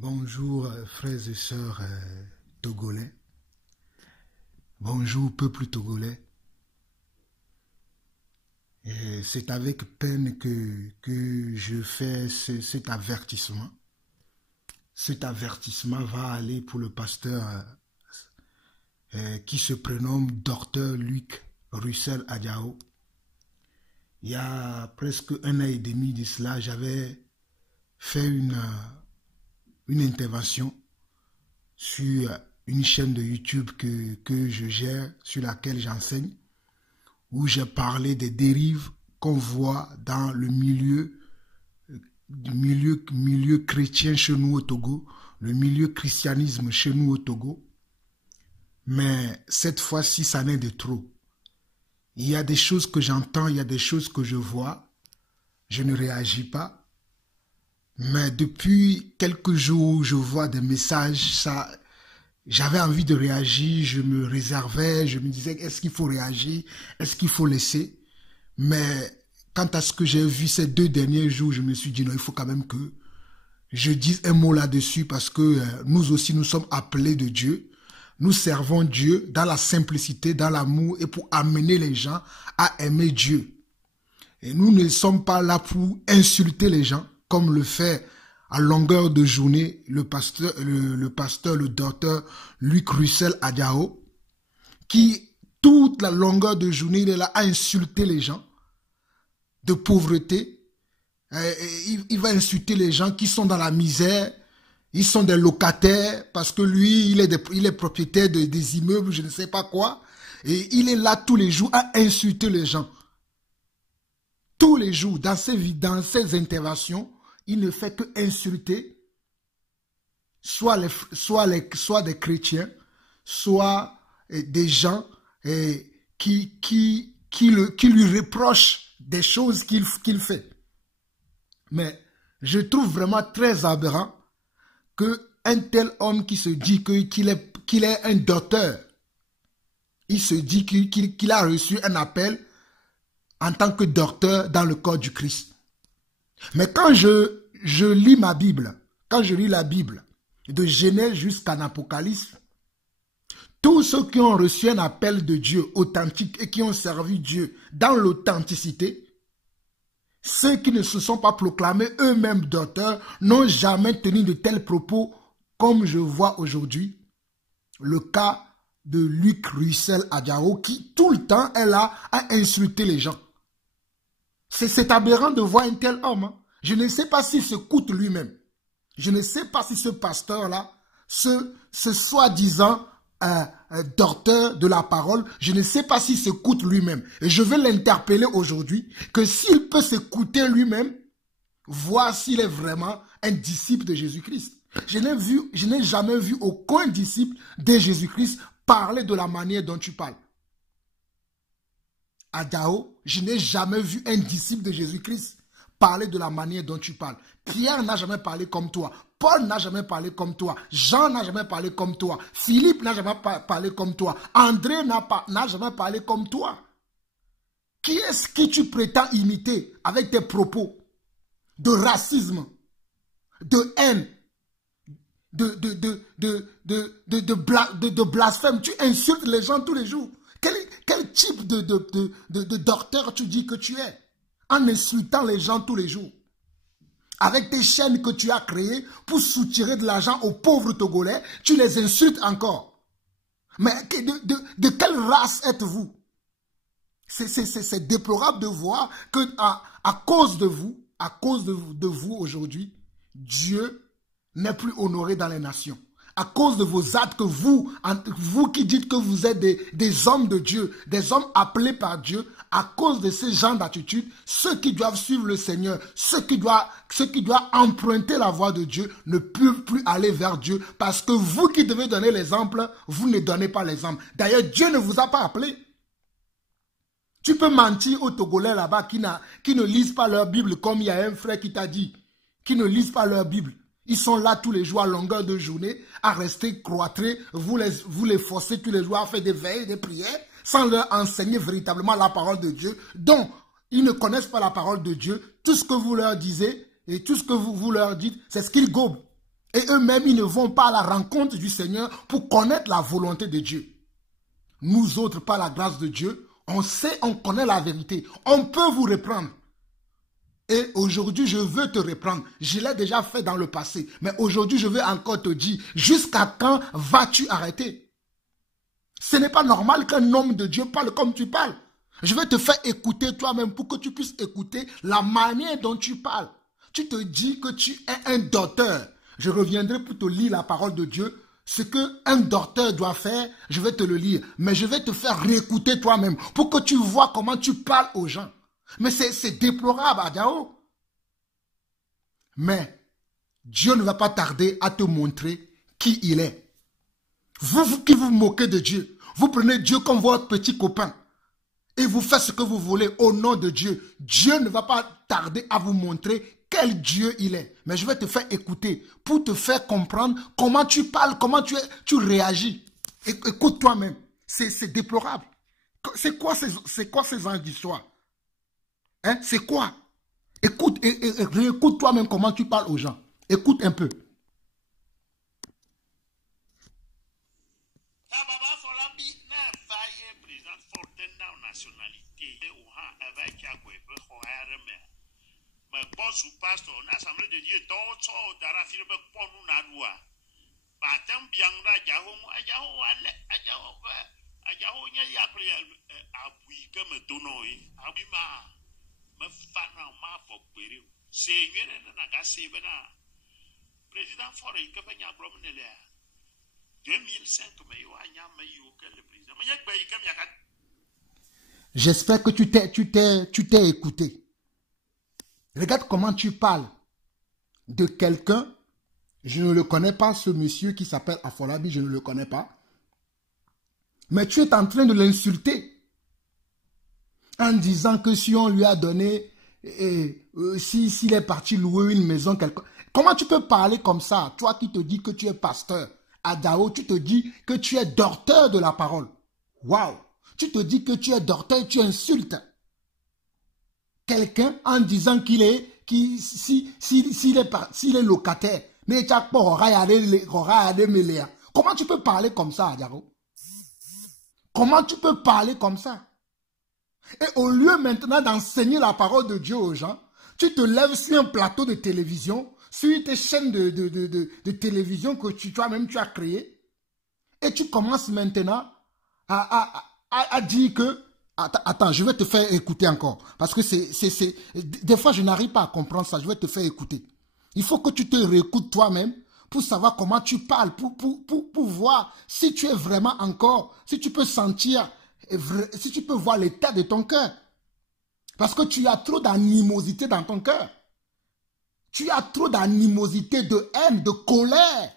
Bonjour frères et sœurs togolais, bonjour peuple togolais. C'est avec peine que je fais cet avertissement. Cet avertissement va aller pour le pasteur qui se prénomme Dr Luc Russell Adjao. Il y a presque 1 an et demi de cela, j'avais fait une intervention sur une chaîne de YouTube que je gère, sur laquelle j'enseigne, où j'ai parlé des dérives qu'on voit dans le milieu chrétien chez nous au Togo, le milieu christianisme chez nous au Togo. Mais cette fois-ci, ça n'est de trop. Il y a des choses que j'entends, il y a des choses que je vois, je ne réagis pas. Mais depuis quelques jours, je vois des messages, j'avais envie de réagir, je me réservais, je me disais, est-ce qu'il faut réagir, est-ce qu'il faut laisser? Mais quant à ce que j'ai vu ces 2 derniers jours, je me suis dit, non, il faut quand même que je dise un mot là-dessus parce que nous aussi, nous sommes appelés de Dieu. Nous servons Dieu dans la simplicité, dans l'amour et pour amener les gens à aimer Dieu. Et nous ne sommes pas là pour insulter les gens, comme le fait à longueur de journée le docteur Luc Russell Adjao, qui toute la longueur de journée il est là à insulter les gens de pauvreté. Il va insulter les gens qui sont dans la misère, ils sont des locataires parce que lui il est propriétaire des immeubles, je ne sais pas quoi, et il est là tous les jours à insulter les gens. Tous les jours, dans ses interventions, il ne fait que insulter soit des chrétiens, soit des gens qui lui reprochent des choses qu'il fait. Mais je trouve vraiment très aberrant qu'un tel homme qui se dit qu'il est un docteur, il se dit qu'il a reçu un appel en tant que docteur dans le corps du Christ. Mais quand je lis ma Bible, quand je lis la Bible, de Genèse jusqu'à l'Apocalypse, tous ceux qui ont reçu un appel de Dieu authentique et qui ont servi Dieu dans l'authenticité, ceux qui ne se sont pas proclamés eux-mêmes docteurs n'ont jamais tenu de tels propos comme je vois aujourd'hui le cas de Luc Russell Adjao qui tout le temps est là à insulter les gens. C'est aberrant de voir un tel homme. Hein. Je ne sais pas s'il s'écoute lui-même. Je ne sais pas si ce pasteur-là, ce soi-disant docteur de la parole, je ne sais pas s'il s'écoute lui-même. Et je vais l'interpeller aujourd'hui, que s'il peut s'écouter lui-même, voir s'il est vraiment un disciple de Jésus-Christ. Je n'ai jamais vu aucun disciple de Jésus-Christ parler de la manière dont tu parles. Adjao, je n'ai jamais vu un disciple de Jésus-Christ parler de la manière dont tu parles. Pierre n'a jamais parlé comme toi. Paul n'a jamais parlé comme toi. Jean n'a jamais parlé comme toi. Philippe n'a jamais parlé comme toi. André n'a jamais parlé comme toi. Qui est-ce que tu prétends imiter avec tes propos de racisme, de haine, de blasphème? Tu insultes les gens tous les jours. Quel type de docteur tu dis que tu es en insultant les gens tous les jours? Avec tes chaînes que tu as créées pour soutirer de l'argent aux pauvres Togolais, tu les insultes encore. Mais de quelle race êtes-vous? C'est déplorable de voir que à cause de vous aujourd'hui, Dieu n'est plus honoré dans les nations. À cause de vos actes que vous qui dites que vous êtes des hommes de Dieu, des hommes appelés par Dieu, à cause de ces genres d'attitude, ceux qui doivent suivre le Seigneur, ceux qui doivent emprunter la voie de Dieu, ne peuvent plus aller vers Dieu, parce que vous qui devez donner l'exemple, vous ne donnez pas l'exemple. D'ailleurs, Dieu ne vous a pas appelé. Tu peux mentir aux Togolais là-bas qui ne lisent pas leur Bible, comme il y a un frère qui t'a dit, qui ne lisent pas leur Bible. Ils sont là tous les jours à longueur de journée à rester cloîtrés. Vous les forcez tous les jours à faire des veilles, des prières, sans leur enseigner véritablement la parole de Dieu. Donc, ils ne connaissent pas la parole de Dieu. Tout ce que vous leur disiez et tout ce que vous leur dites, c'est ce qu'ils gobent. Et eux-mêmes, ils ne vont pas à la rencontre du Seigneur pour connaître la volonté de Dieu. Nous autres, par la grâce de Dieu, on sait, on connaît la vérité. On peut vous reprendre. Et aujourd'hui, je veux te reprendre. Je l'ai déjà fait dans le passé. Mais aujourd'hui, je veux encore te dire, jusqu'à quand vas-tu arrêter? Ce n'est pas normal qu'un homme de Dieu parle comme tu parles. Je vais te faire écouter toi-même pour que tu puisses écouter la manière dont tu parles. Tu te dis que tu es un docteur. Je reviendrai pour te lire la parole de Dieu. Ce qu'un docteur doit faire, je vais te le lire. Mais je vais te faire réécouter toi-même pour que tu vois comment tu parles aux gens. Mais c'est déplorable, Adjao. Mais Dieu ne va pas tarder à te montrer qui il est. Vous qui vous moquez de Dieu, vous prenez Dieu comme votre petit copain et vous faites ce que vous voulez au nom de Dieu. Dieu ne va pas tarder à vous montrer quel Dieu il est. Mais je vais te faire écouter pour te faire comprendre comment tu parles, comment tu réagis. Écoute toi-même. C'est déplorable. C'est quoi ces ans d'histoire? Hein? C'est quoi? Écoute et réécoute toi-même comment tu parles aux gens. Écoute un peu. J'espère que tu t'es écouté. Regarde comment tu parles de quelqu'un. Je ne le connais pas, ce monsieur qui s'appelle Afolabi, je ne le connais pas. Mais tu es en train de l'insulter en disant que si on lui a donné, s'il est parti louer une maison, comment tu peux parler comme ça? Toi qui te dis que tu es pasteur, à Dao, tu te dis que tu es docteur de la parole. Waouh! Tu te dis que tu es docteur, tu insultes quelqu'un en disant s'il est locataire. Mais comment tu peux parler comme ça, Diaro? Comment tu peux parler comme ça? Et au lieu maintenant d'enseigner la parole de Dieu aux gens, tu te lèves sur un plateau de télévision, sur tes chaînes de télévision que toi-même tu as créées, et tu commences maintenant à dire que... Attends, je vais te faire écouter encore. Parce que des fois, je n'arrive pas à comprendre ça. Je vais te faire écouter. Il faut que tu te réécoutes toi-même pour savoir comment tu parles, pour voir si tu es vraiment encore, si tu peux sentir, si tu peux voir l'état de ton cœur. Parce que tu as trop d'animosité dans ton cœur. Tu as trop d'animosité, de haine, de colère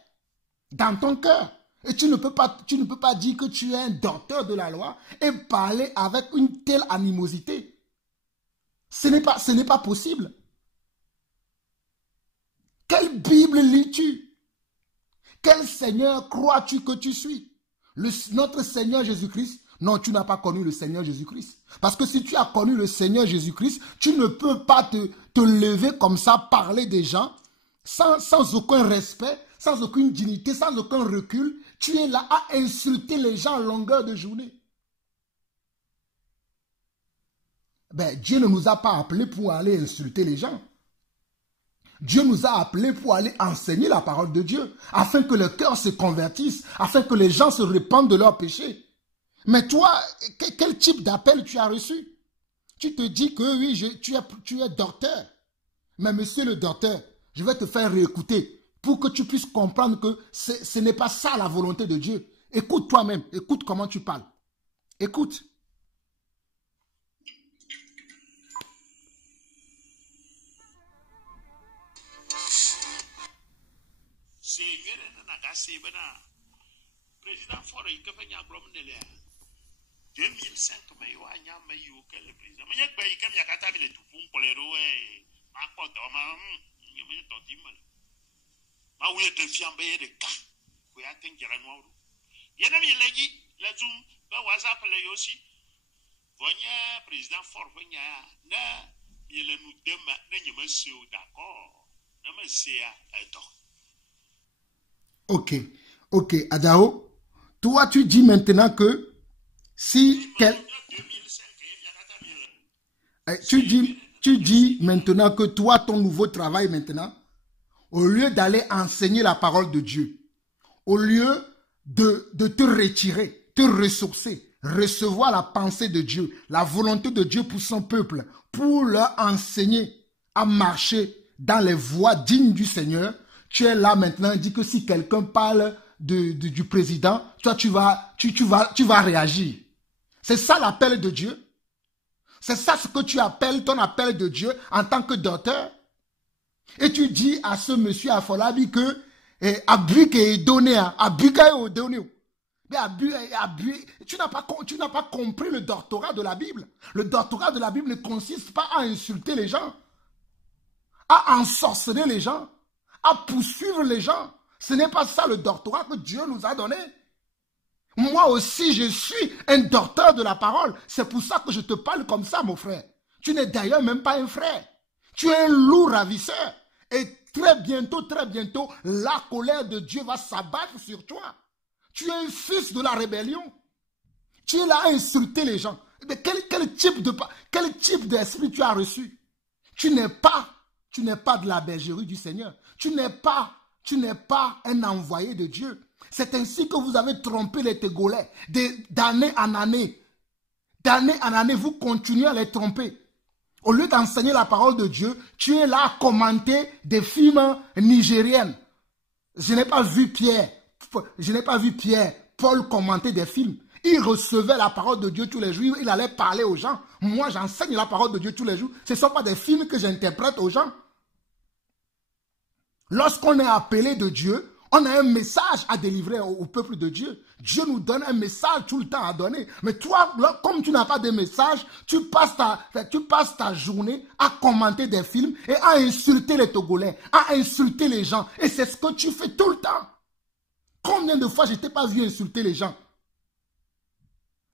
dans ton cœur. Et tu ne peux pas dire que tu es un docteur de la loi et parler avec une telle animosité. Ce n'est pas possible. Quelle Bible lis-tu? Quel Seigneur crois-tu que tu suis? Notre Seigneur Jésus-Christ? Non, tu n'as pas connu le Seigneur Jésus-Christ. Parce que si tu as connu le Seigneur Jésus-Christ, tu ne peux pas te lever comme ça, parler des gens, sans aucun respect, sans aucune dignité, sans aucun recul. Tu es là à insulter les gens à longueur de journée. Ben, Dieu ne nous a pas appelés pour aller insulter les gens. Dieu nous a appelés pour aller enseigner la parole de Dieu, afin que le cœur se convertisse, afin que les gens se répandent de leurs péchés. Mais toi, quel type d'appel tu as reçu? Tu te dis que oui, tu es docteur. Mais monsieur le docteur, je vais te faire réécouter pour que tu puisses comprendre que ce n'est pas ça la volonté de Dieu. Écoute toi-même, écoute comment tu parles. Écoute. Président Foro, il peut venir à Blomnele. 2005, mais il y a un meilleur que le président. Mais il y a un pays qui a gâté le tout pour les roues. Ma pote, il y a un totim. Ma oui, de fiambé de cas. Oui, à tenir à noir. Il y a un légui, la zoom, le WhatsApp, le aussi. Voyez, président Foro, voyez, il y a nous demain, nous sommes d'accord. Nous sommes d'accord. Ok, ok, Adao, toi tu dis maintenant que si quel... tu dis maintenant que toi, ton nouveau travail maintenant, au lieu d'aller enseigner la parole de Dieu, au lieu de te retirer, te ressourcer, recevoir la pensée de Dieu, la volonté de Dieu pour son peuple, pour leur enseigner à marcher dans les voies dignes du Seigneur, tu es là maintenant, dis que si quelqu'un parle du président, toi tu vas réagir. C'est ça l'appel de Dieu. C'est ça ce que tu appelles ton appel de Dieu en tant que docteur. Et tu dis à ce monsieur Afolabi que Abuk est donné, Abuk est donné. Mais tu n'as pas compris le doctorat de la Bible. Le doctorat de la Bible ne consiste pas à insulter les gens, à ensorceler les gens, à poursuivre les gens. Ce n'est pas ça le doctorat que Dieu nous a donné. Moi aussi, je suis un docteur de la parole. C'est pour ça que je te parle comme ça, mon frère. Tu n'es d'ailleurs même pas un frère. Tu es un loup ravisseur. Et très bientôt, la colère de Dieu va s'abattre sur toi. Tu es un fils de la rébellion. Tu es là à insulter les gens. Mais quel type d'esprit tu as reçu? Tu n'es pas de la bergerie du Seigneur. Tu n'es pas un envoyé de Dieu. C'est ainsi que vous avez trompé les Togolais. D'année en année. D'année en année, vous continuez à les tromper. Au lieu d'enseigner la parole de Dieu, tu es là à commenter des films nigériens. Je n'ai pas vu Pierre, Paul commenter des films. Il recevait la parole de Dieu tous les jours, il allait parler aux gens. Moi, j'enseigne la parole de Dieu tous les jours. Ce ne sont pas des films que j'interprète aux gens. Lorsqu'on est appelé de Dieu, on a un message à délivrer au peuple de Dieu. Dieu nous donne un message tout le temps à donner. Mais toi, comme tu n'as pas de message, tu passes ta journée à commenter des films et à insulter les Togolais, à insulter les gens. Et c'est ce que tu fais tout le temps. Combien de fois je ne t'ai pas vu insulter les gens?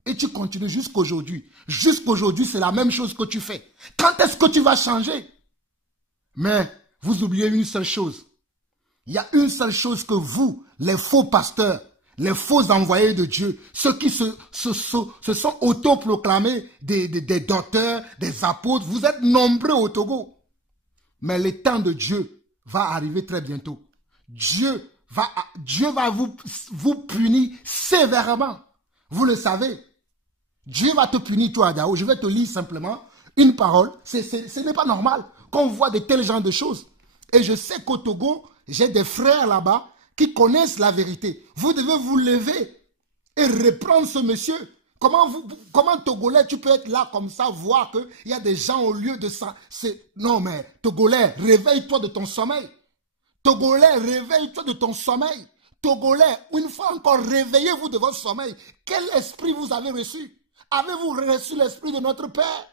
Et tu continues jusqu'aujourd'hui. Jusqu'aujourd'hui, c'est la même chose que tu fais. Quand est-ce que tu vas changer? Mais vous oubliez une seule chose. Il y a une seule chose que vous, les faux pasteurs, les faux envoyés de Dieu, ceux qui se sont autoproclamés des docteurs, des apôtres, vous êtes nombreux au Togo. Mais le temps de Dieu va arriver très bientôt. Dieu va vous punir sévèrement. Vous le savez. Dieu va te punir, toi, Adao. Je vais te lire simplement une parole. Ce n'est pas normal qu'on voit de tels genres de choses. Et je sais qu'au Togo, j'ai des frères là-bas qui connaissent la vérité. Vous devez vous lever et reprendre ce monsieur. Comment Togolais, tu peux être là comme ça, voir qu'il y a des gens au lieu de ça. Non mais, Togolais, réveille-toi de ton sommeil. Togolais, réveille-toi de ton sommeil. Togolais, une fois encore, réveillez-vous de votre sommeil. Quel esprit vous avez reçu? Avez-vous reçu l'esprit de notre Père?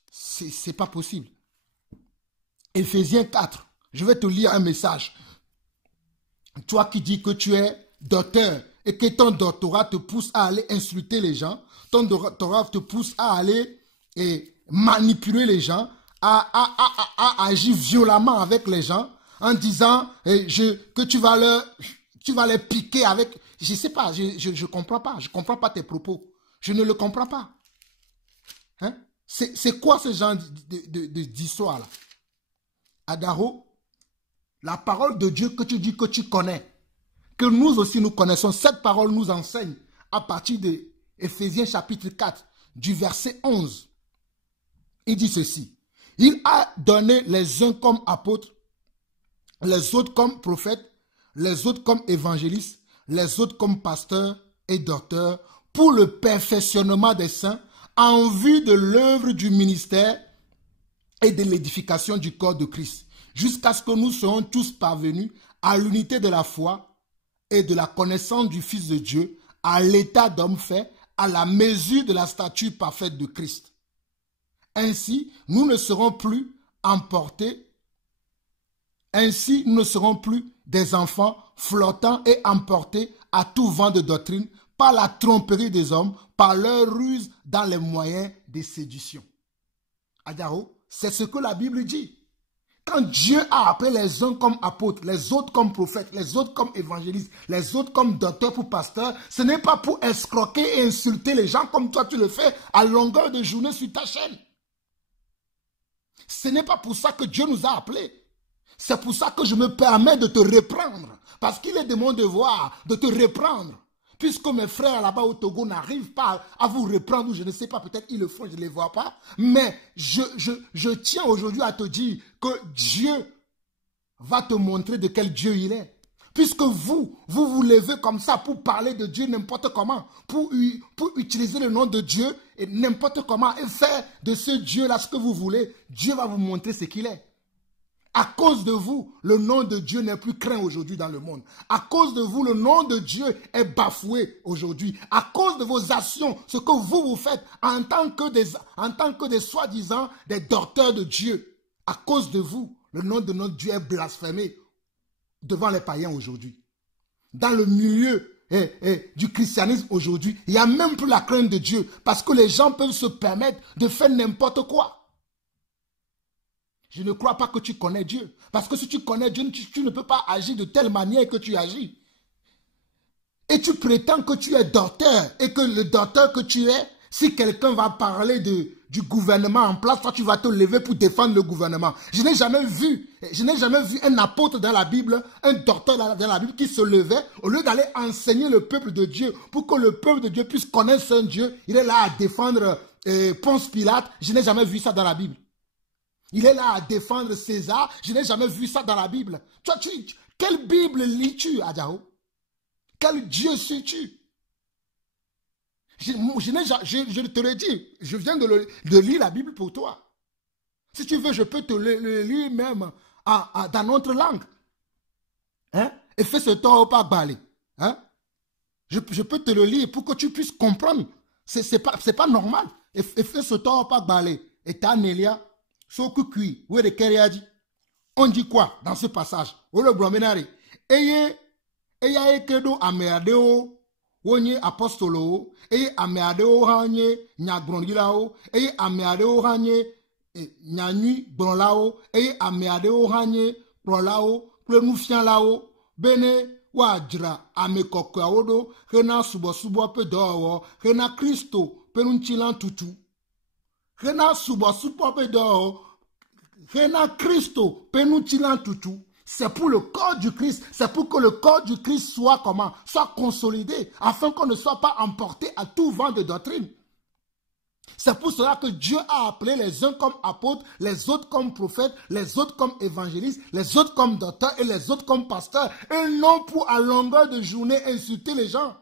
C'est pas possible. Éphésiens 4, je vais te lire un message. Toi qui dis que tu es docteur et que ton doctorat te pousse à aller insulter les gens, ton doctorat te pousse à aller manipuler les gens, à agir violemment avec les gens, en disant que tu vas les piquer avec... Je ne sais pas, je ne comprends pas. Je ne comprends pas tes propos. Je ne le comprends pas. Hein? C'est quoi ce genre d'histoire là? Adaro, la parole de Dieu que tu dis que tu connais, que nous aussi nous connaissons, cette parole nous enseigne à partir de Éphésiens chapitre 4, du verset 11. Il dit ceci. Il a donné les uns comme apôtres, les autres comme prophètes, les autres comme évangélistes, les autres comme pasteurs et docteurs, pour le perfectionnement des saints, en vue de l'œuvre du ministère et de l'édification du corps de Christ, jusqu'à ce que nous soyons tous parvenus à l'unité de la foi et de la connaissance du Fils de Dieu, à l'état d'homme fait, à la mesure de la stature parfaite de Christ. Ainsi, nous ne serons plus emportés, ainsi nous ne serons plus des enfants flottants et emportés à tout vent de doctrine par la tromperie des hommes, par leur ruse dans les moyens de séduction. Adaro, c'est ce que la Bible dit. Quand Dieu a appelé les uns comme apôtres, les autres comme prophètes, les autres comme évangélistes, les autres comme docteurs ou pasteurs, ce n'est pas pour escroquer et insulter les gens comme toi tu le fais à longueur de journée sur ta chaîne. Ce n'est pas pour ça que Dieu nous a appelés. C'est pour ça que je me permets de te reprendre. Parce qu'il est de mon devoir de te reprendre. Puisque mes frères là-bas au Togo n'arrivent pas à vous reprendre, ou je ne sais pas, peut-être ils le font, je ne les vois pas. Mais je tiens aujourd'hui à te dire que Dieu va te montrer de quel Dieu il est. Puisque vous levez comme ça pour parler de Dieu n'importe comment, pour utiliser le nom de Dieu et n'importe comment et faire de ce Dieu-là ce que vous voulez, Dieu va vous montrer ce qu'il est. À cause de vous, le nom de Dieu n'est plus craint aujourd'hui dans le monde. À cause de vous, le nom de Dieu est bafoué aujourd'hui. À cause de vos actions, ce que vous faites en tant que des soi-disant des docteurs de Dieu. À cause de vous, le nom de notre Dieu est blasphémé devant les païens aujourd'hui. Dans le milieu du christianisme aujourd'hui, il n'y a même plus la crainte de Dieu parce que les gens peuvent se permettre de faire n'importe quoi. Je ne crois pas que tu connais Dieu. Parce que si tu connais Dieu, tu ne peux pas agir de telle manière que tu agis. Et tu prétends que tu es docteur et que le docteur que tu es, si quelqu'un va parler du gouvernement en place, toi tu vas te lever pour défendre le gouvernement. Je n'ai jamais vu un apôtre dans la Bible, un docteur dans la Bible qui se levait au lieu d'aller enseigner le peuple de Dieu pour que le peuple de Dieu puisse connaître son Dieu. Il est là à défendre Ponce Pilate. Je n'ai jamais vu ça dans la Bible. Il est là à défendre César. Je n'ai jamais vu ça dans la Bible. Toi, quelle Bible lis-tu, Adjao? Quel Dieu suis-tu? Je te le dis, je viens de lire la Bible pour toi. Si tu veux, je peux te le lire même dans notre langue. Hein? Et fais ce temps pas balé. Hein? Je peux te le lire pour que tu puisses comprendre. C'est pas normal. Et fais ce temps pas balé. Et ta Nélia. On dit quoi dans ce passage? Eye ekedo ameadeo wonye apostolo eye ameadeo hanye nyagrondilao eye ameadeo hanye nyanyui bronlao eye ameadeo hanye prolao plenufianlao bene wajra amekokoaodo hena subo pe dowo hena Kristo penunchilan tutu. Rena subo pedo, Rena Christo, penutilan tutu. C'est pour le corps du Christ, c'est pour que le corps du Christ soit consolidé, afin qu'on ne soit pas emporté à tout vent de doctrine. C'est pour cela que Dieu a appelé les uns comme apôtres, les autres comme prophètes, les autres comme évangélistes, les autres comme docteurs et les autres comme pasteurs, et non pour à longueur de journée insulter les gens.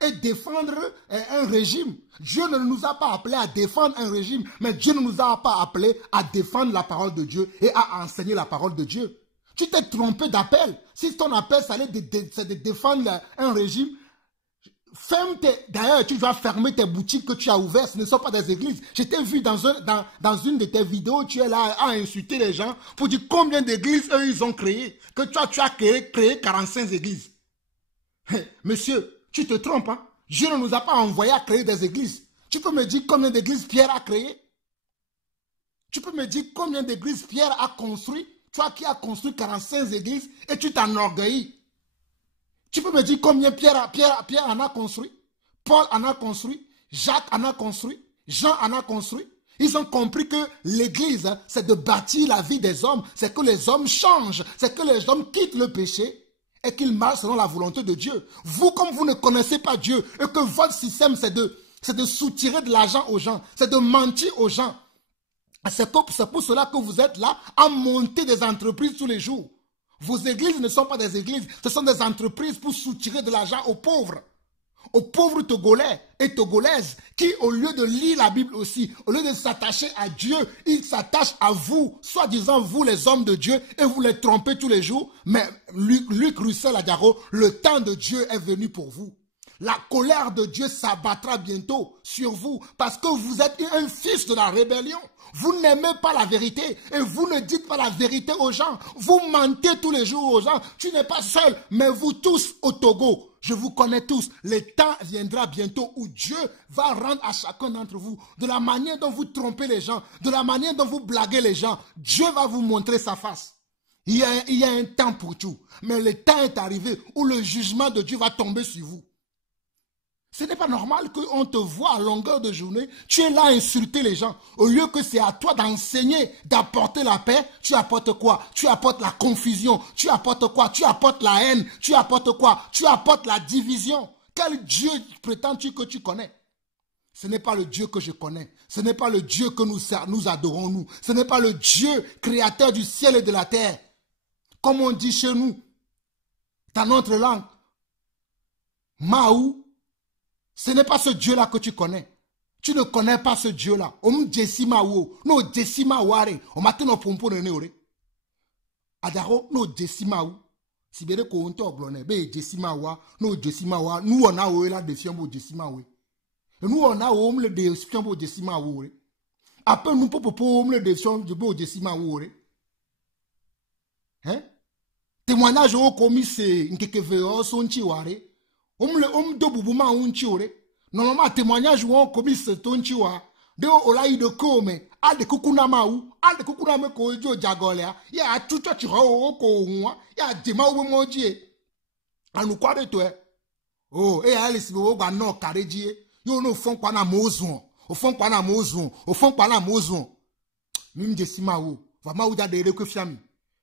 Et défendre un régime. Dieu ne nous a pas appelés à défendre un régime, mais Dieu ne nous a pas appelés à défendre la parole de Dieu et à enseigner la parole de Dieu. Tu t'es trompé d'appel. Si ton appel, c'est de défendre un régime, d'ailleurs, tu dois fermer tes boutiques que tu as ouvertes. Ce ne sont pas des églises. Je t'ai vu dans une de tes vidéos, tu es là à insulter les gens pour dire combien d'églises eux ils ont créé. Que toi, tu as créé 45 églises. Monsieur, tu te trompes, hein? Dieu ne nous a pas envoyés à créer des églises. Tu peux me dire combien d'églises Pierre a créé? Tu peux me dire combien d'églises Pierre a construit? Toi qui as construit 45 églises et tu t'enorgueillis. Tu peux me dire combien Pierre en a construit? Paul en a construit? Jacques en a construit? Jean en a construit? Ils ont compris que l'église, c'est de bâtir la vie des hommes. C'est que les hommes changent. C'est que les hommes quittent le péché et qu'ils marchent selon la volonté de Dieu. Vous, comme vous ne connaissez pas Dieu et que votre système, c'est de soutirer de l'argent aux gens, c'est de mentir aux gens. C'est pour cela que vous êtes là à monter des entreprises tous les jours. Vos églises ne sont pas des églises, ce sont des entreprises pour soutirer de l'argent aux pauvres Togolais et Togolaises qui, au lieu de lire la Bible aussi, au lieu de s'attacher à Dieu, ils s'attachent à vous, soi-disant vous les hommes de Dieu, et vous les trompez tous les jours. Mais Luc Russell Adjaro, le temps de Dieu est venu pour vous. La colère de Dieu s'abattra bientôt sur vous parce que vous êtes un fils de la rébellion. Vous n'aimez pas la vérité et vous ne dites pas la vérité aux gens. Vous mentez tous les jours aux gens. Tu n'es pas seul, mais vous tous au Togo, je vous connais tous. Le temps viendra bientôt où Dieu va rendre à chacun d'entre vous, de la manière dont vous trompez les gens, de la manière dont vous blaguez les gens, Dieu va vous montrer sa face. Il y a un temps pour tout, mais le temps est arrivé où le jugement de Dieu va tomber sur vous. Ce n'est pas normal qu'on te voit à longueur de journée, tu es là à insulter les gens. Au lieu que c'est à toi d'enseigner, d'apporter la paix, tu apportes quoi? Tu apportes la confusion. Tu apportes quoi? Tu apportes la haine. Tu apportes quoi? Tu apportes la division. Quel Dieu prétends-tu que tu connais? Ce n'est pas le Dieu que je connais. Ce n'est pas le Dieu que nous adorons, nous. Ce n'est pas le Dieu créateur du ciel et de la terre. Comme on dit chez nous, dans notre langue, Maou. Ce n'est pas ce Dieu-là que tu connais. Tu ne connais pas ce Dieu-là. No jesima ware. O matino pompo ne ore. Adaro no jesima ou. Si bere ko onto oblone be jesima wa no jesima wa nous on a o la défiant bo jesima we. Nous on a o le défiant bo jesima wo. Après nous popo le défiant bo jesima wo. Hein? Témoignage au commis c'est nkeke veo sonchi ware. Normalement, témoignage ou on commis ce tonchiwa. De olaï de kome. Al de kukuna maou. Al de kukuna me kojo jagolea. Ya tout tu rao ko moi. Ya dema ou moji. Al nous quoi de toi? Oh, et elle si vous va non kareji. Yo no fond kwa na mozon. Au fond kwa na mozon. Au fond kwa na mozon. Mim jesima ou. Va ma ou da de que fiami.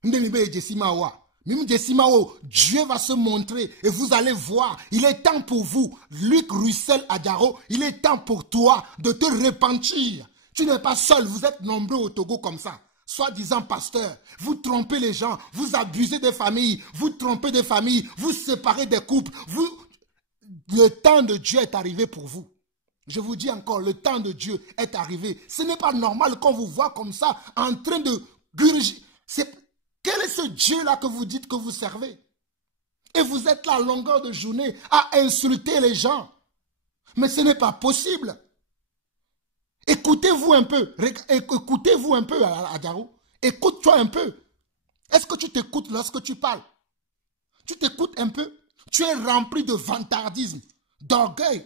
Ndemi be jesima wa. Dieu va se montrer et vous allez voir. Il est temps pour vous, Luc Russell Adjaro, il est temps pour toi de te repentir. Tu n'es pas seul, vous êtes nombreux au Togo comme ça. Soi-disant pasteur, vous trompez les gens, vous abusez des familles, vous trompez des familles, vous séparez des couples. Le temps de Dieu est arrivé pour vous. Je vous dis encore, le temps de Dieu est arrivé. Ce n'est pas normal qu'on vous voit comme ça, en train de gurgiter. Quel est ce Dieu-là que vous dites que vous servez? Et vous êtes là à longueur de journée à insulter les gens. Mais ce n'est pas possible. Écoutez-vous un peu. Écoutez-vous un peu, Adjaro. Écoute-toi un peu. Est-ce que tu t'écoutes lorsque tu parles? Tu t'écoutes un peu? Tu es rempli de vantardisme, d'orgueil,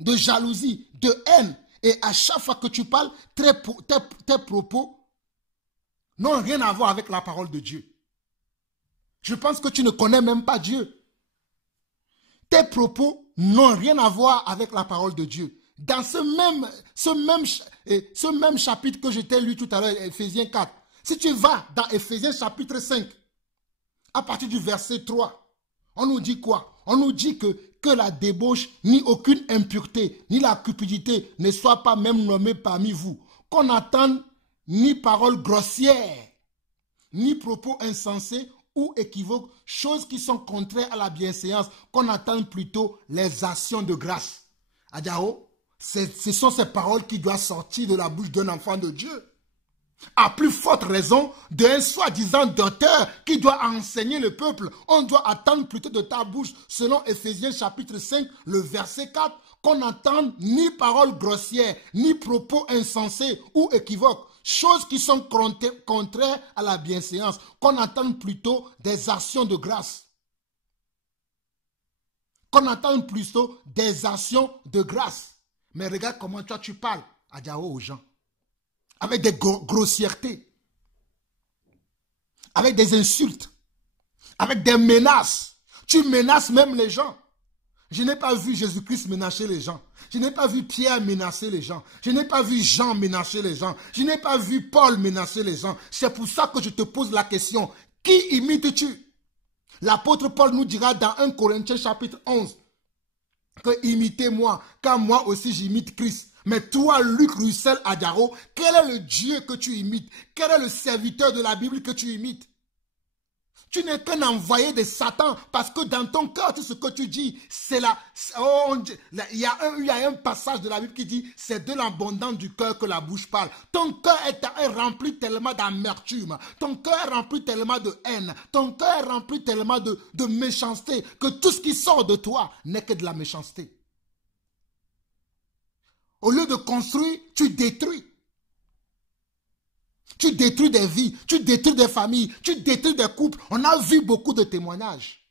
de jalousie, de haine. Et à chaque fois que tu parles, tes propos n'ont rien à voir avec la parole de Dieu. Je pense que tu ne connais même pas Dieu. Tes propos n'ont rien à voir avec la parole de Dieu. Dans ce même chapitre que je t'ai lu tout à l'heure, Ephésiens 4, si tu vas dans Ephésiens chapitre 5, à partir du verset 3, on nous dit quoi? On nous dit que la débauche, ni aucune impureté, ni la cupidité ne soit pas même nommée parmi vous. Qu'on n'entende ni paroles grossières, ni propos insensés ou équivoques, choses qui sont contraires à la bienséance, qu'on attend plutôt les actions de grâce. Adjaro, ce sont ces paroles qui doivent sortir de la bouche d'un enfant de Dieu. À plus forte raison d'un soi-disant docteur qui doit enseigner le peuple, on doit attendre plutôt de ta bouche, selon Ephésiens chapitre 5, le verset 4, qu'on n'entende ni paroles grossières, ni propos insensés ou équivoques, choses qui sont contraires à la bienséance, qu'on entend plutôt des actions de grâce. Qu'on entend plutôt des actions de grâce. Mais regarde comment toi tu parles, Adjaro, aux gens. Avec des grossièretés. Avec des insultes. Avec des menaces. Tu menaces même les gens. Je n'ai pas vu Jésus-Christ menacer les gens. Je n'ai pas vu Pierre menacer les gens. Je n'ai pas vu Jean menacer les gens. Je n'ai pas vu Paul menacer les gens. C'est pour ça que je te pose la question. Qui imites-tu? L'apôtre Paul nous dira dans 1 Corinthiens chapitre 11 que imitez-moi, car moi aussi j'imite Christ. Mais toi, Luc Russell Adjaro, quel est le Dieu que tu imites? Quel est le serviteur de la Bible que tu imites? Tu n'es qu'un envoyé de Satan parce que dans ton cœur, tout ce que tu dis, c'est là. Oh, il y a un passage de la Bible qui dit c'est de l'abondance du cœur que la bouche parle. Ton cœur est rempli tellement d'amertume. Ton cœur est rempli tellement de haine. Ton cœur est rempli tellement de méchanceté que tout ce qui sort de toi n'est que de la méchanceté. Au lieu de construire, tu détruis. Tu détruis des vies, tu détruis des familles, tu détruis des couples. On a vu beaucoup de témoignages.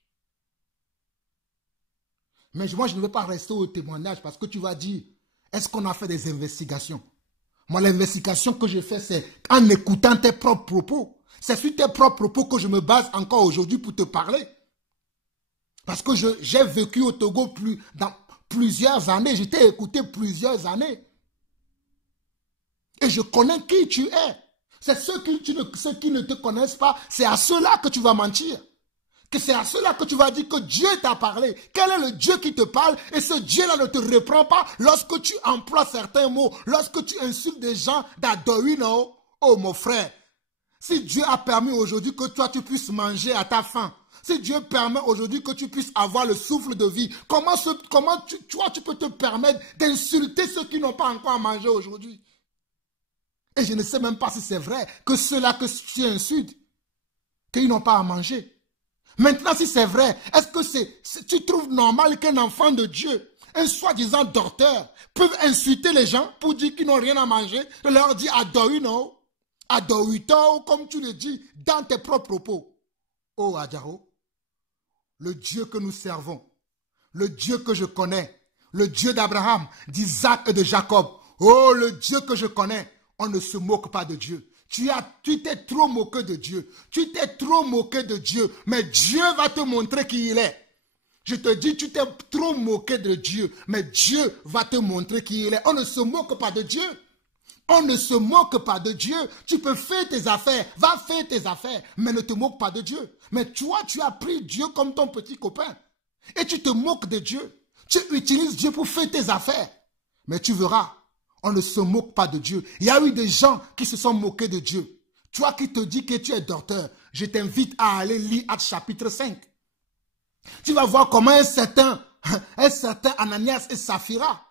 Mais moi, je ne vais pas rester au témoignage parce que tu vas dire, est-ce qu'on a fait des investigations? Moi, l'investigation que je fais, c'est en écoutant tes propres propos. C'est sur tes propres propos que je me base encore aujourd'hui pour te parler. Parce que j'ai vécu au Togo dans plusieurs années. Je t'ai écouté plusieurs années. Et je connais qui tu es. C'est ceux qui ne te connaissent pas, c'est à ceux-là que tu vas mentir. Que c'est à ceux-là que tu vas dire que Dieu t'a parlé. Quel est le Dieu qui te parle? Et ce Dieu-là ne te reprend pas lorsque tu emploies certains mots, lorsque tu insultes des gens d'Adoïno. Oh mon frère, si Dieu a permis aujourd'hui que toi tu puisses manger à ta faim, si Dieu permet aujourd'hui que tu puisses avoir le souffle de vie, comment tu peux te permettre d'insulter ceux qui n'ont pas encore à manger aujourd'hui? Et je ne sais même pas si c'est vrai que ceux-là que tu insultes, qu'ils n'ont pas à manger. Maintenant, si c'est vrai, est-ce que tu trouves normal qu'un enfant de Dieu, un soi-disant docteur, peut insulter les gens pour dire qu'ils n'ont rien à manger, et leur dire Adoïno, Adoïto, comme tu le dis dans tes propres propos? Oh Adjaro, le Dieu que nous servons, le Dieu que je connais, le Dieu d'Abraham, d'Isaac et de Jacob, oh le Dieu que je connais, on ne se moque pas de Dieu. Tu t'es trop moqué de Dieu. Tu t'es trop moqué de Dieu. Mais Dieu va te montrer qui il est. Je te dis, tu t'es trop moqué de Dieu. Mais Dieu va te montrer qui il est. On ne se moque pas de Dieu. On ne se moque pas de Dieu. Tu peux faire tes affaires. Va faire tes affaires. Mais ne te moque pas de Dieu. Mais toi, tu as pris Dieu comme ton petit copain. Et tu te moques de Dieu. Tu utilises Dieu pour faire tes affaires. Mais tu verras. On ne se moque pas de Dieu. Il y a eu des gens qui se sont moqués de Dieu. Toi qui te dis que tu es docteur, je t'invite à aller lire Actes chapitre 5. Tu vas voir comment un certain Ananias et Saphira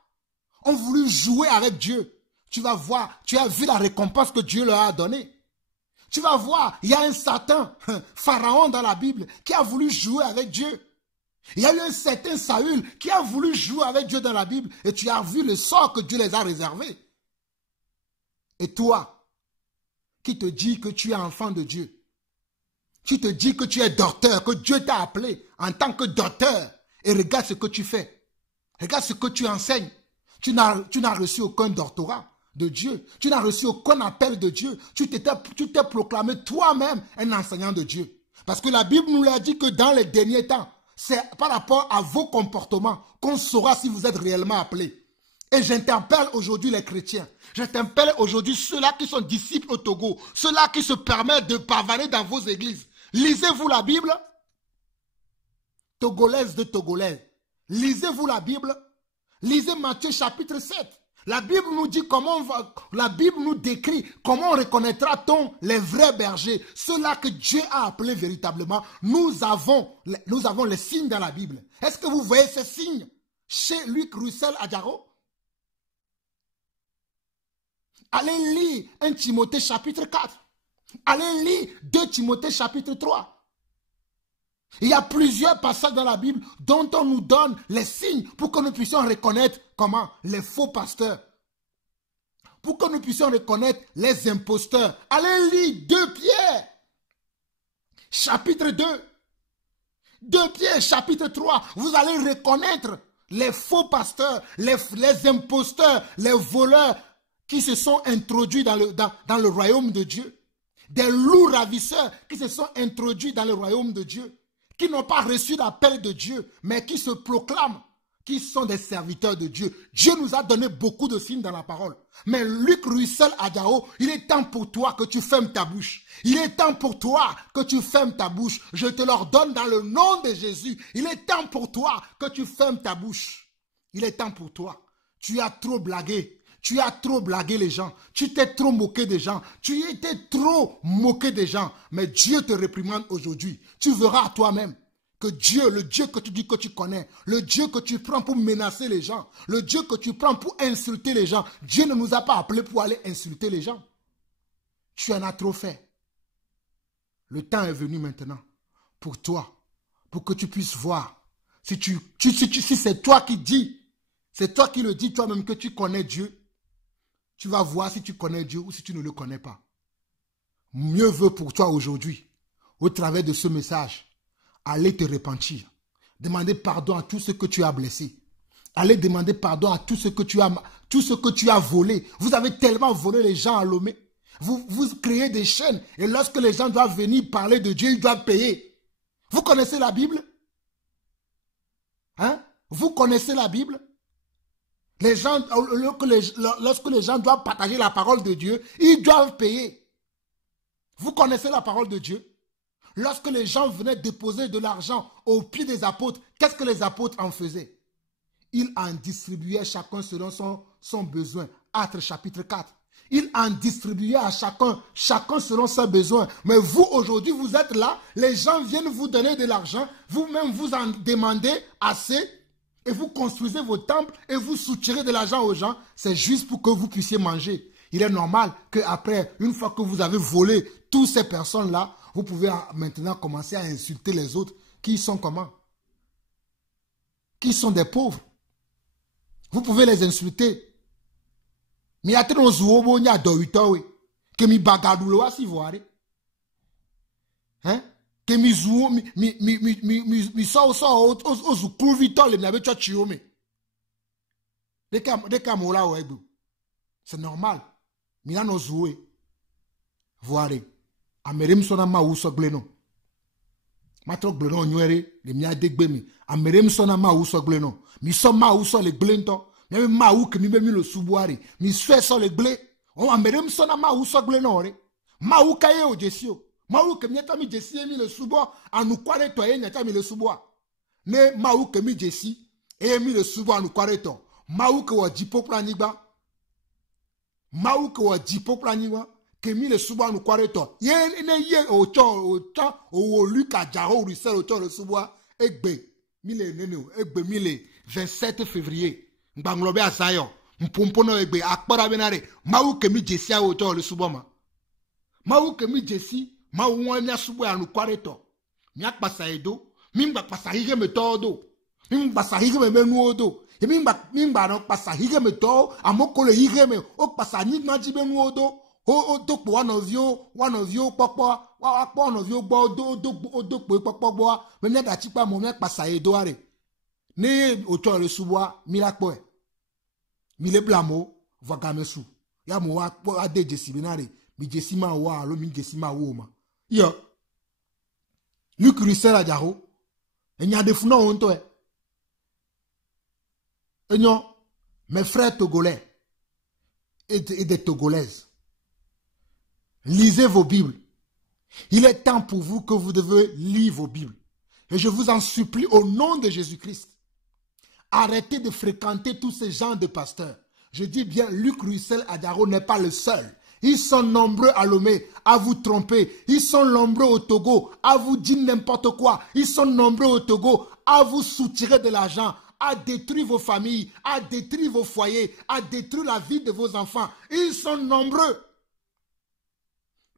ont voulu jouer avec Dieu. Tu vas voir, tu as vu la récompense que Dieu leur a donnée. Tu vas voir, il y a un certain Pharaon dans la Bible qui a voulu jouer avec Dieu. Il y a eu un certain Saül qui a voulu jouer avec Dieu dans la Bible et tu as vu le sort que Dieu les a réservés. Et toi, qui te dis que tu es enfant de Dieu, tu te dis que tu es docteur, que Dieu t'a appelé en tant que docteur et regarde ce que tu fais. Regarde ce que tu enseignes. Tu n'as reçu aucun doctorat de Dieu. Tu n'as reçu aucun appel de Dieu. Tu t'es proclamé toi-même un enseignant de Dieu. Parce que la Bible nous l'a dit que dans les derniers temps, c'est par rapport à vos comportements qu'on saura si vous êtes réellement appelés. Et j'interpelle aujourd'hui les chrétiens. J'interpelle aujourd'hui ceux-là qui sont disciples au Togo. Ceux-là qui se permettent de pavaner dans vos églises. Lisez-vous la Bible? Togolaise de Togolais. Lisez-vous la Bible? Lisez Matthieu chapitre 7. La Bible nous dit la Bible nous décrit comment on reconnaîtra-t-on les vrais bergers, ceux-là que Dieu a appelés véritablement. Nous avons les signes dans la Bible. Est-ce que vous voyez ces signes chez Luc Roussel Adjaro? Allez lire 1 Timothée chapitre 4. Allez lire 2 Timothée chapitre 3. Il y a plusieurs passages dans la Bible dont on nous donne les signes pour que nous puissions reconnaître comment les faux pasteurs. Pour que nous puissions reconnaître les imposteurs. Allez lire 2 Pierre, chapitre 2. 2 Pierre, chapitre 3. Vous allez reconnaître les faux pasteurs, les imposteurs, les voleurs qui se sont introduits dans le royaume de Dieu. Des loups ravisseurs qui se sont introduits dans le royaume de Dieu. Qui n'ont pas reçu l'appel de Dieu, mais qui se proclament, qui sont des serviteurs de Dieu. Dieu nous a donné beaucoup de signes dans la parole. Mais Luc Russell Adjao, il est temps pour toi que tu fermes ta bouche. Il est temps pour toi que tu fermes ta bouche. Je te l'ordonne dans le nom de Jésus. Il est temps pour toi que tu fermes ta bouche. Il est temps pour toi. Tu as trop blagué. Tu as trop blagué les gens. Tu t'es trop moqué des gens. Tu étais trop moqué des gens. Mais Dieu te réprimande aujourd'hui. Tu verras à toi-même que Dieu, le Dieu que tu dis que tu connais, le Dieu que tu prends pour menacer les gens, le Dieu que tu prends pour insulter les gens, Dieu ne nous a pas appelés pour aller insulter les gens. Tu en as trop fait. Le temps est venu maintenant pour toi, pour que tu puisses voir. Si c'est toi qui dis, c'est toi qui le dis toi-même que tu connais Dieu, tu vas voir si tu connais Dieu ou si tu ne le connais pas. Mieux vaut pour toi aujourd'hui, au travers de ce message, aller te repentir. Demander pardon à tout ce que tu as blessé. Aller demander pardon à tout ce que tu as volé. Vous avez tellement volé les gens à Lomé. Vous créez des chaînes et lorsque les gens doivent venir parler de Dieu, ils doivent payer. Vous connaissez la Bible? Hein? Vous connaissez la Bible? Les gens, lorsque les gens doivent partager la parole de Dieu, ils doivent payer. Vous connaissez la parole de Dieu? Lorsque les gens venaient déposer de l'argent aux pieds des apôtres, qu'est-ce que les apôtres en faisaient? Ils en distribuaient chacun selon son besoin. Actes chapitre 4. Ils en distribuaient à chacun selon ses besoins. Mais vous, aujourd'hui, vous êtes là, les gens viennent vous donner de l'argent, vous-même vous en demandez assez, et vous construisez vos temples, et vous soutirez de l'argent aux gens, c'est juste pour que vous puissiez manger. Il est normal qu'après, une fois que vous avez volé toutes ces personnes-là, vous pouvez maintenant commencer à insulter les autres qui sont comment? Qui sont des pauvres. Vous pouvez les insulter. Mais il y a des gens qui ont que mi bagadulo a si voir. Hein? Que mi zou mi so ozu kurvito le nabe cho chiome. De kamola webu. C'est normal. Mi na no zoué. Voir. Amerem sona ma uso gleno. Matro gleno nyere le mi adegbe mi. Amerem sona ma uso gleno. Mi so ma uso le glento. Mi ma u ke mi be mi lo subuari. Mi swe so le gle. O amerem sona ma uso gleno re. Ma u kaye o jesio. Ma u ke mi eta mi jesi mi le subo anu kware to e nyata mi le subo. Ne ma u ke mi jesi e mi le subo anu kware to. Ma u ke wo jipo planigba. Ma u ke wo jipo planigba. Kemi le suba nous kwareto ye ne ye o Lucas Jaro Russell o le suba egbe mille nene egbe mille 27 février nganglobe asayo mpompono egbe akpara benare mawu kemi jesi a o le suba mawu kemi jesi mawu wania suba nous kwareto mi akpasa edo mi ngba pasa hige metodo mi ngba sa hige me menu odo mi ngba no pasa hige meto amoko le hige me o pasa ni na jibe nu odo. Odokpo one of you popo one of you bo odokpo popo bo me ne da chipa mo me pasa edo are ne oto re suboa mi la po e mi le blamo vagamesu ya mo wa po ade jesi binare mi jesi ma wa lo mi jesi ma wo ma yo Luc Russell Adjaro enya de funa onto e enyo mes frères togolais et des togolaises. Lisez vos Bibles. Il est temps pour vous que vous devez lire vos Bibles. Et je vous en supplie au nom de Jésus-Christ. Arrêtez de fréquenter tous ces gens de pasteurs. Je dis bien, Luc Russell Adjaro n'est pas le seul. Ils sont nombreux à Lomé, à vous tromper. Ils sont nombreux au Togo, à vous dire n'importe quoi. Ils sont nombreux au Togo, à vous soutirer de l'argent, à détruire vos familles, à détruire vos foyers, à détruire la vie de vos enfants. Ils sont nombreux.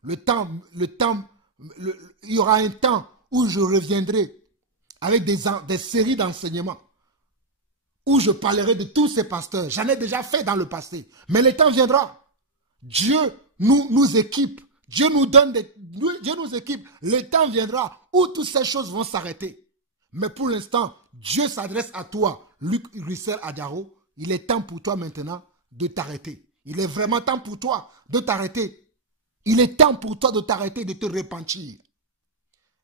Il y aura un temps où je reviendrai avec des séries d'enseignements où je parlerai de tous ces pasteurs. J'en ai déjà fait dans le passé. Mais le temps viendra. Dieu nous équipe. Dieu nous équipe. Le temps viendra où toutes ces choses vont s'arrêter. Mais pour l'instant, Dieu s'adresse à toi, Luc Russell Adjaro. Il est temps pour toi maintenant de t'arrêter. Il est vraiment temps pour toi de t'arrêter. Il est temps pour toi de t'arrêter, de te repentir.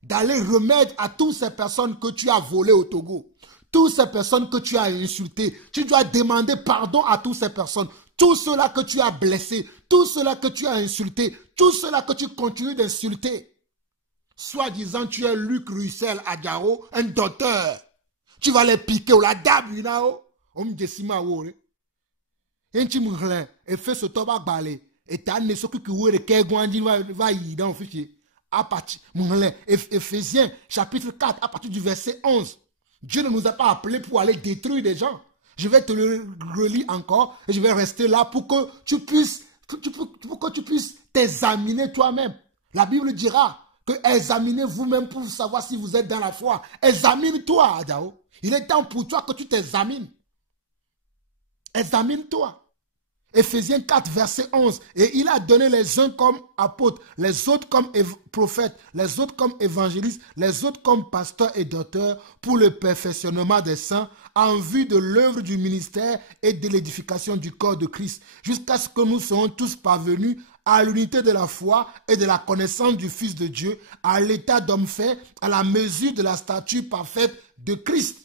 D'aller remettre à toutes ces personnes que tu as volées au Togo. Toutes ces personnes que tu as insultées. Tu dois demander pardon à toutes ces personnes. Tout cela que tu as blessé. Tout cela que tu as insulté. Tout cela que tu continues d'insulter. Soit disant tu es Luc Russell Adjaro, un docteur. Tu vas les piquer ou la dab, you know. Enti munglen et fait ce toba balé et t'as ne soku ki were ke gwandi va y dans fichier à partir munglen Éphésiens chapitre 4 à partir du verset 11. Dieu ne nous a pas appelés pour aller détruire des gens. Je vais te le relire encore et je vais rester là pour que tu puisses t'examiner toi-même. La Bible dira que examinez vous-même pour savoir si vous êtes dans la foi. Examine-toi, Adao. Il est temps pour toi que tu t'examines. Examine-toi. Éphésiens 4, verset 11. Et il a donné les uns comme apôtres, les autres comme prophètes, les autres comme évangélistes, les autres comme pasteurs et docteurs pour le perfectionnement des saints en vue de l'œuvre du ministère et de l'édification du corps de Christ, jusqu'à ce que nous soyons tous parvenus à l'unité de la foi et de la connaissance du Fils de Dieu, à l'état d'homme fait, à la mesure de la stature parfaite de Christ.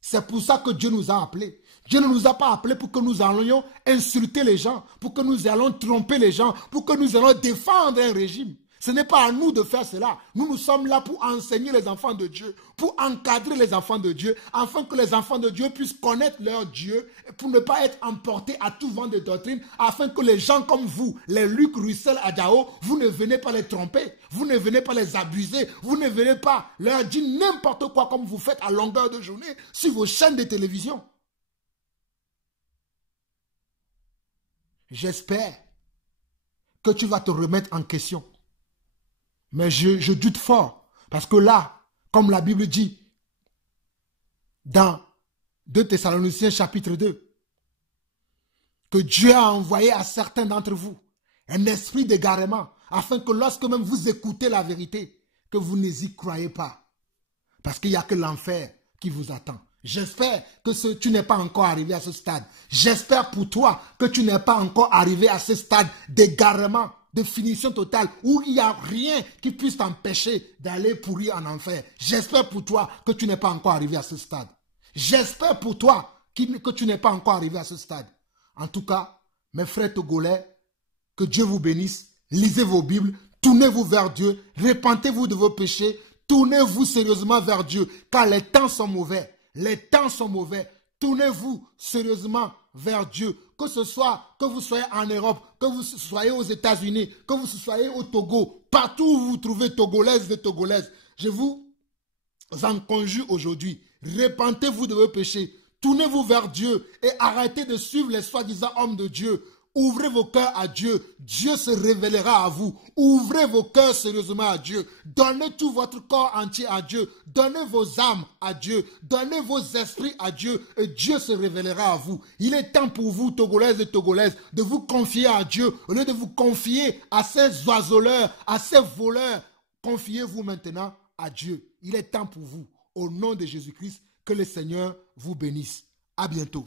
C'est pour ça que Dieu nous a appelés. Dieu ne nous a pas appelés pour que nous allions insulter les gens, pour que nous allions tromper les gens, pour que nous allions défendre un régime. Ce n'est pas à nous de faire cela. Nous sommes là pour enseigner les enfants de Dieu, pour encadrer les enfants de Dieu, afin que les enfants de Dieu puissent connaître leur Dieu, pour ne pas être emportés à tout vent de doctrine, afin que les gens comme vous, les Luc, Russell, Adao, vous ne venez pas les tromper, vous ne venez pas les abuser, vous ne venez pas leur dire n'importe quoi comme vous faites à longueur de journée sur vos chaînes de télévision. J'espère que tu vas te remettre en question. Mais je doute fort. Parce que là, comme la Bible dit, dans 2 Thessaloniciens chapitre 2, que Dieu a envoyé à certains d'entre vous un esprit d'égarement, afin que lorsque même vous écoutez la vérité, que vous n'y croyez pas. Parce qu'il n'y a que l'enfer qui vous attend. J'espère que tu n'es pas encore arrivé à ce stade. J'espère pour toi que tu n'es pas encore arrivé à ce stade d'égarement, de finition totale, où il n'y a rien qui puisse t'empêcher d'aller pourrir en enfer. J'espère pour toi que tu n'es pas encore arrivé à ce stade. J'espère pour toi que tu n'es pas encore arrivé à ce stade. En tout cas, mes frères togolais, que Dieu vous bénisse. Lisez vos Bibles, tournez-vous vers Dieu, repentez-vous de vos péchés, tournez-vous sérieusement vers Dieu, car les temps sont mauvais. Les temps sont mauvais. Tournez-vous sérieusement vers Dieu. Que ce soit que vous soyez en Europe, que vous soyez aux États-Unis, que vous soyez au Togo, partout où vous vous trouvez Togolaises et Togolaises, je vous en conjure aujourd'hui. Repentez-vous de vos péchés. Tournez-vous vers Dieu et arrêtez de suivre les soi-disant hommes de Dieu. Ouvrez vos cœurs à Dieu. Dieu se révélera à vous. Ouvrez vos cœurs sérieusement à Dieu. Donnez tout votre corps entier à Dieu. Donnez vos âmes à Dieu. Donnez vos esprits à Dieu et Dieu se révélera à vous. Il est temps pour vous, Togolaises et Togolaises, de vous confier à Dieu au lieu de vous confier à ces oiseleurs, à ces voleurs. Confiez-vous maintenant à Dieu. Il est temps pour vous. Au nom de Jésus-Christ, que le Seigneur vous bénisse. À bientôt.